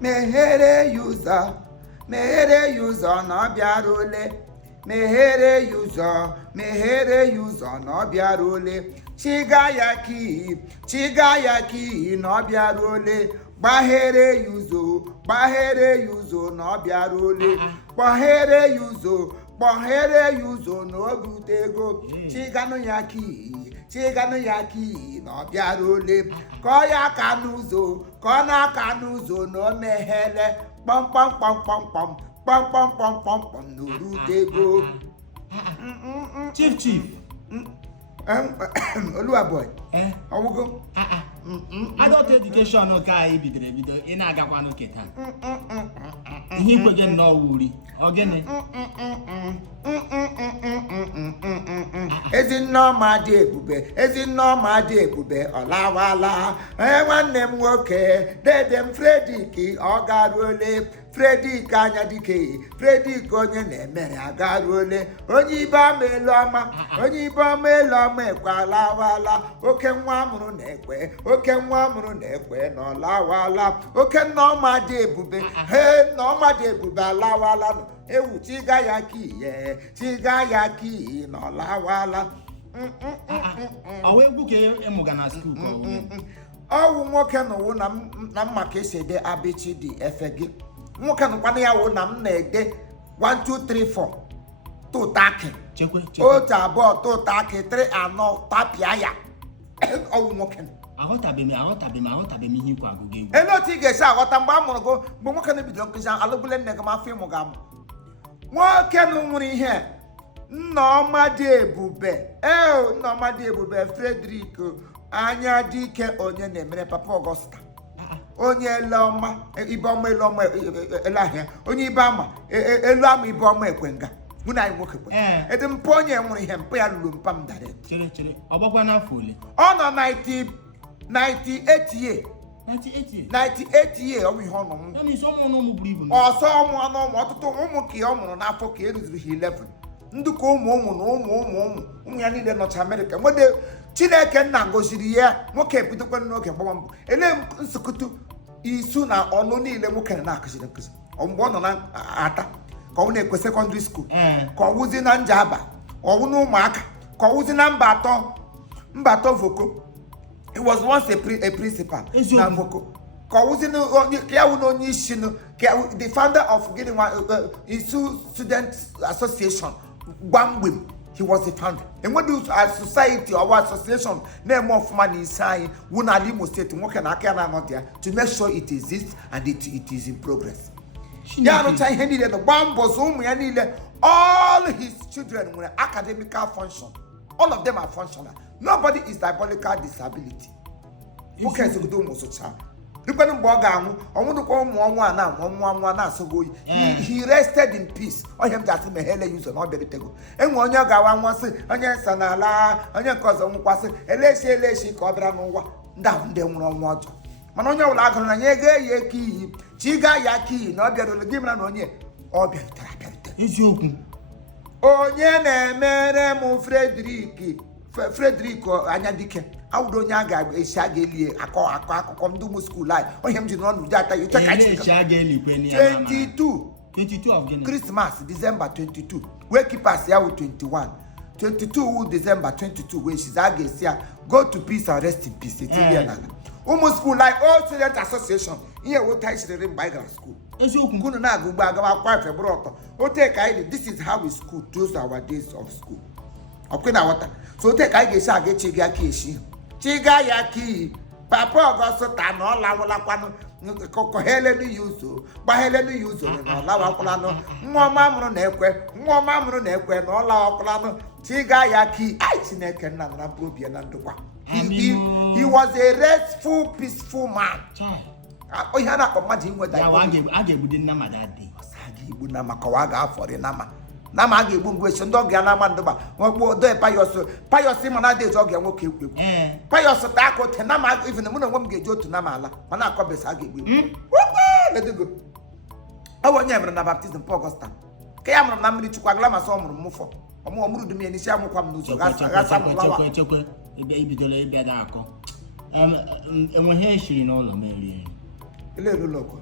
meghere ya ụzọ meghere ya ụzọ na ọ bịara ole meghere ya ụzọ meghere ya ụzọ na ọ bịara ole chiga ya ka iyi na ọ bịara ole gbaghere ya ụzọ na ọ bịara ole gbaghere ya ụzọ na o bute ego chiganụ ya ka iyi na ọ bịara ole ka ọ ya aka n'ụzọ ka ọ na-aka n'ụzọ na o meghele kpọmkpọmkpọmkpọmkpọm kpọmkpọmkpọmkpọm na orute ego chief Oluwaboy ọwụgo adult education ka anyị bidoro ebido ị na-agakwanụ keta ihe ikwege nnọọ wuri ogene Ezinneọma dị ebube ọlawala nwanne m nwoke dede m Fredrik ọ garuole Fredrik anya dike Fredrik onye na-emere agaruole onye ibe ama elu ọma ekwe alawala oke nwa amụrụ na-ekwe na ọlawala oke Nneọma dị ebube Nneọma dị ebube alawala ewu chiga ya ka iyi na ọlawala ọwa egwu ka ịmụga na skuul ọwụ nwoke n'ụwụ na mma ka esi ede abcd efe gị nwoke nụkwana ya wụ na m na-ede 1 2 3 4 tụtaki otu abụọ tụtaki 3 4 tapịa ya ọwụ nwoke aghọtabeghị m ihe ikwu agụgụ egwu ele otu ị ga-esi aghọta mgbe a mụrụ gị mgbe nwoke na-ebido nkụzi alụbụle nne gị ma afọ ịmụ gị amụ nwoke nwere ihe Nneọma dị ebube Fredrik anya dike onye na-emere Papa Augusta onye eleọma ibeọma eleahịa onye ibe ama elu ama ibeọma ekwenga mụ na anyị nwoke kwe ede mpụ onye nwere ihe mpụ ya lụrụ mpa m dara chere ọgbakwa n'afọ ole ọ nọ 98 year 98 year ọ bụ ihe ọnụ ọsọ ụmụ anụ ụmụ ọtụtụ ụmụ ka ọ mụrụ n'afọ ka eruzuru ha 11 ndị ka ụmụ na ụmụ ya niile nọcha Amerịka nwede Chineke nna goziri ya nwoke ebidokwa n'oge gbawa mbụ ele nsụkụtụ isu na ọnụ niile nwoke na-akụziri nkụzi mgbe ọ nọ na ata ka ọ na-ekwe sekọndịrị skuul ka ọ wụzi na Njaba ọwụ na ụmụaka ka ọ wụzi na mba atọ Voko. He was once a principal na Voko ka ọ wụzi na ya wụ na onye isi the founder of Isu Student Association gbamgbem. He was the founder. And when the society or association name of money is saying, we na Imo State, nwoke na aka na not there to make sure it exists and it is in progress. Ya no time any the bambos all his children were academical function. All of them are functional. Nobody is diabolical disability. Nwoke is good almost child. He rested in peace. I him that me hele use no be tego. En onye gawa nwansi onye sanala onye kozo nkwasi eleshi ka obira n'ụwa ndị nwụrụ ọnwụ ọjọọ. Mana onye ụlọ agụrụ na nye ga ki chiga ya ki na obiarole gị mara na onye obiara. Eziokwu. Onye na-emere m Fredrik anya dike awudo onye ga-esi aga elie akụkọ ndị ụmụ skuul anyị onye m ji n'ọnụ ụdị ata ya 22 of Christmas December 22 wee keepers ya wụ 22 wụ December 22 wee shizi a ga-esi ya go to peace and rest in peace etinye n'ala ụmụ skuul anyị Old Student Association ihe wota isiriri mgbe anyị gara skuul eziokwu unu na-agụ ugbo agawa akwa efe bụrụ ọtọ ote ka anyị this is how we school those our days of school ọkwe na wata so ote ka anyị ga-esi aga chiga aka eshi chiga ya ki Papa Augusta na ọlawụlakwanụ kọhelenu ya ụzọ gbahelenu ya ụzọ na ọlawakwụlanụ nwa ọma mụrụ na ekwe na ọlawakwụlanụ chiga ya ki ai Chineke nna nara mkpụrụ obi ya na ndụkwa he was a restful peaceful man ihe a na-akpọ mmadụ inweta a ga-egbude nna ma dadị a ga-egbu na maka wa ga-afọrị nama a ga-egbu mgbe esi ndị ọgịa na-ama ndụba nwekpo do payọs mana adị eji ọgịa nwoke ekwu payọs ta aka ote nama even mụ na onwe m ga-eji otu nama ala mana akọbesa a ga-egbu ọ bụ onye mere na baptizim Paul Augusta ka ya mụrụ na mmiri Chukwu agala masị ọ mụrụ m mụfọ ọmụrụ dum ya n'isi amụkwa m n'ụzọ gasa m lawa chekwe ibidola ịbịa da akọ enwe ihe eshiri n'ụlọ merie ele ụlọ ọkụ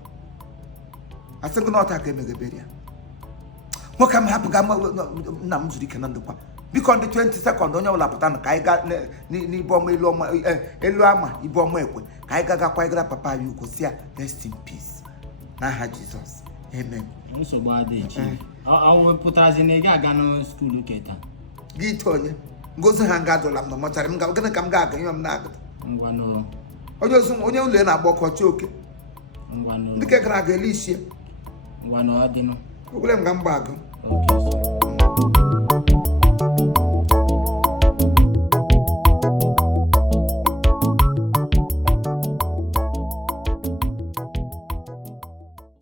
asị gị na ọta ka emeghebere ya nwoke m hapụ ga nna m zuru ike na ndụkwa biko ndị 20 sekọnd onye ọbụla pụta na ka anyị gaa n'ibe ọma elu ama ibe ọma ekwe ka anyị gaga kwanyegara papa ya ugwu si ya rest in peace n'aha Jizọs amen. nsogbu adịghị ọ pụtarazi na ị ga-aga na skuulu keta gị ite onye ngozi ha nga adụla m na mọchara m gịnị ka m ga-aga ihe m na-agụta ngwanụ onye ụlọ na-agba ọkọchị oke ngwanụ ndị ke gara aga ele isie ngwanụ ọ dịnụ ogwule m ga mgba agụ okay